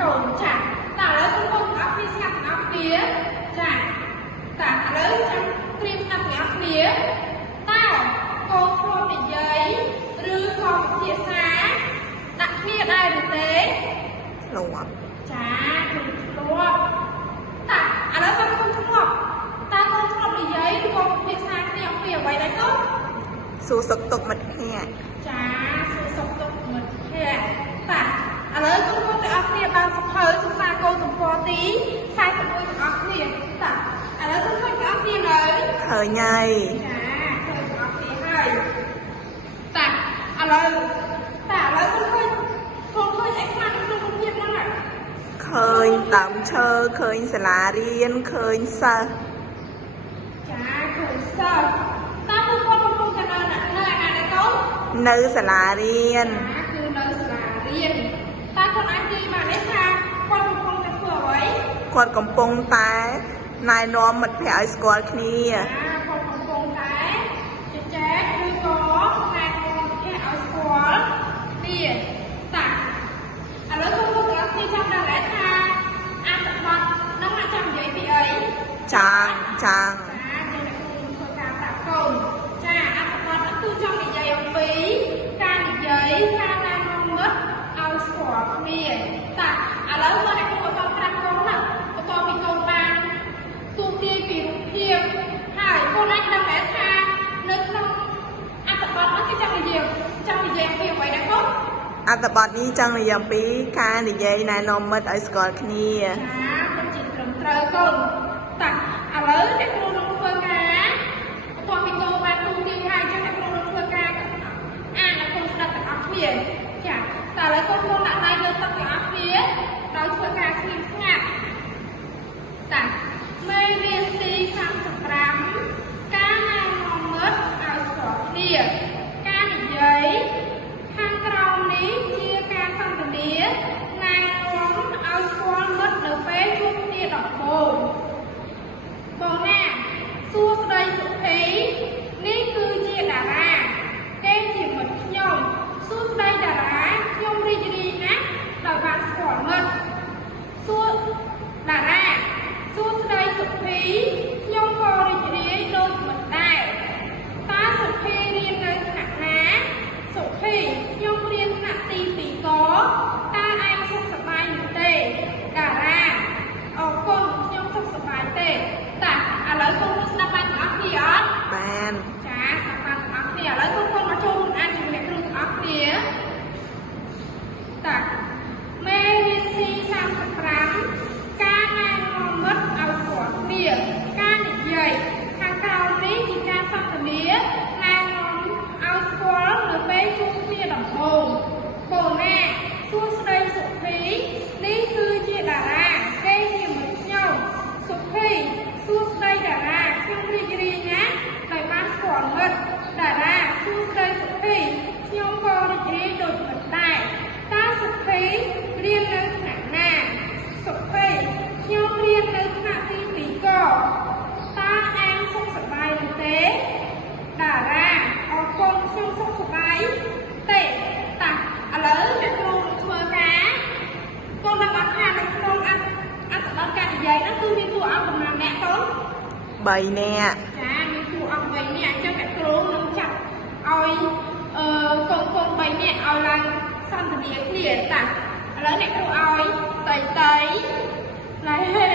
កូនចាតែឥឡូវកូនអត់មានស្ងាត់អត់គ្នាចាតែឥឡូវចាំត្រៀមស្ងាត់អ្នកគ្នាតើកូនធ្លាប់និយាយឬក៏ពិភាក្សាដាក់គ្នាដែរឬទេធ្លាប់ចាគឺធ្លាប់តែឥឡូវបើកូនធ្លាប់តើកូនធ្លាប់និយាយឬក៏ពិភាក្សាគ្នាអំពីអ្វីដែរកូនសួរសុខទុក្ខមិត្តភក្តិចាសួរសុខទុក្ខមិត្តភក្តិតែឥឡូវកូនទាំងអស់គ្នាបានសភៅសិក្សាកូនទំព័រទី41ទាំងអស់គ្នាតែឥឡូវកូនទាំងអស់គ្នានៅឃើញហើយចាឃើញទាំងអស់គ្នាហើយតែឥឡូវកូនឃើញអីខ្លះក្នុងរូបភាពហ្នឹងឃើញដើមឈើឃើញសាលារៀនឃើញសិស្សចាឃើញសិស្សតើពួកគាត់កំពុងតែនៅឯណាដែរកូននៅសាលារៀនគឺនៅសាលារៀនតើគាត់អាចនិយាយបានទេថាគាត់កំពុងតែធ្វើអ្វីគាត់កំពុងតែណែនាំមិត្តភក្តិឲ្យស្គាល់គ្នាគាត់កំពុងតែជជែកឬក៏ណែនាំមិត្តភក្តិឲ្យស្គាល់គ្នាតាឥឡូវកូនទាំងអស់គ្នាចាំដឹងដែរថាអត្ថបទនោះអ្នកចាំនិយាយពីអីចាងចាធ្វើការតាក់កូនចាអត្ថបទនោះគឺចង់និយាយអំពីការនិយាយការណែនាំមិត្តឲ្យស្គាល់គ្នាតាឥឡូវមកអ្នកគ្រូបន្តប្រាប់កូនណាបន្តពីកូនបានទូទាយពីរូបភាពហើយកូនអាចដឹងដែរថានៅក្នុងអត្ថបទនោះគេចង់និយាយពីអ្វីដែរកូនអត្ថបទនេះចង់និយាយអំពីការនិយាយណែនាំមិត្តឲ្យស្គាល់គ្នាចាពិតជាត្រឹមត្រូវកូនតាឥឡូវអ្នកគ្រូនឹងធ្វើការបន្ទាប់ពីកូនបានទូទាយហើយចឹងអ្នកគ្រូនឹងធ្វើការអានឲ្យកូនស្ដាប់ទាំងអស់គ្នាចាតែឥឡូវកូនដាក់ដៃលើទឹកទាំងអស់គ្នាដោយធ្វើការស្ងៀមស្ងាត់តាមេរៀនទី35ការណែនាំមិត្តឲ្យស្គាល់គ្នាការនិយាយខាងក្រោមនេះជាការសន្ទនាណែនាំឲ្យស្គាល់មិត្តនៅពេលជួបគ្នាដំបូងបងណាសួស្ដីសុភីនេះគឺជាតារាគេជាមិត្តខ្ញុំសួស្ដីតារាខ្ញុំរីករាយណាស់ដោយបានស្គាល់មិត្តសួស្តារាសួស្ដីសុភីខ្ញុំក៏រីករាយដូចមិត្តដែរតើសុភីរៀននៅថ្នាក់ណាសុភីខ្ញុំរៀនថ្នាក់ទី2កតើឯងសុខសប្បាយនោះទេតារាអរគុណខ្ញុំសុខសប្បាយទេតាឥឡូវកូនស្ដាប់បានទាំងអស់គ្នាអត់បានចាស្ដាប់បានទាំងអស់គ្នាឥឡូវកូនមកចូលអានជាមួយអ្នកគ្រូទាំងអស់គ្នាតាមេរៀនទី35ការណែនាំមិត្តឲ្យស្គាល់គ្នាការនិយាយខាងក្រោមនេះជាការសន្ទនាណែនាំឲ្យស្គាល់នៅពេលជួបគ្នាដំបូងបូណាសួស្ដីសុភីនេះគឺជាតារាគេជាមិត្តខ្ញុំសុភីសួស្ដីតារាខ្ញុំរីករាយណាស់ដោយបានស្គាល់មិត្តតារាសួស្ដីសុភីខ្ញុំក៏រីករាយដូចមិត្តដែរតើសុភីរៀននៅថ្នាក់ណាសុភីខ្ញុំរៀននៅថ្នាក់ទី2កតើឯងសុខសប្បាយឬទេតារាអរគុណខ្ញុំសុខសប្បាយទេតាឥឡូវអ្នកគ្រូធ្វើការកូនបានថានៅក្នុងអត្ថបទការនិយាយនោះគឺមានតួអង្គប្រមាណអ្នកកូន3នាក់ចាមានតួអង្គ3នាក់អញ្ចឹងអ្នកគ្រូនឹងចាប់ឲ្យកូន3នាក់ឲ្យឡើងសន្ទនាគ្នាតាឥឡូវអ្នកគ្រូឲ្យតៃឡៃហេ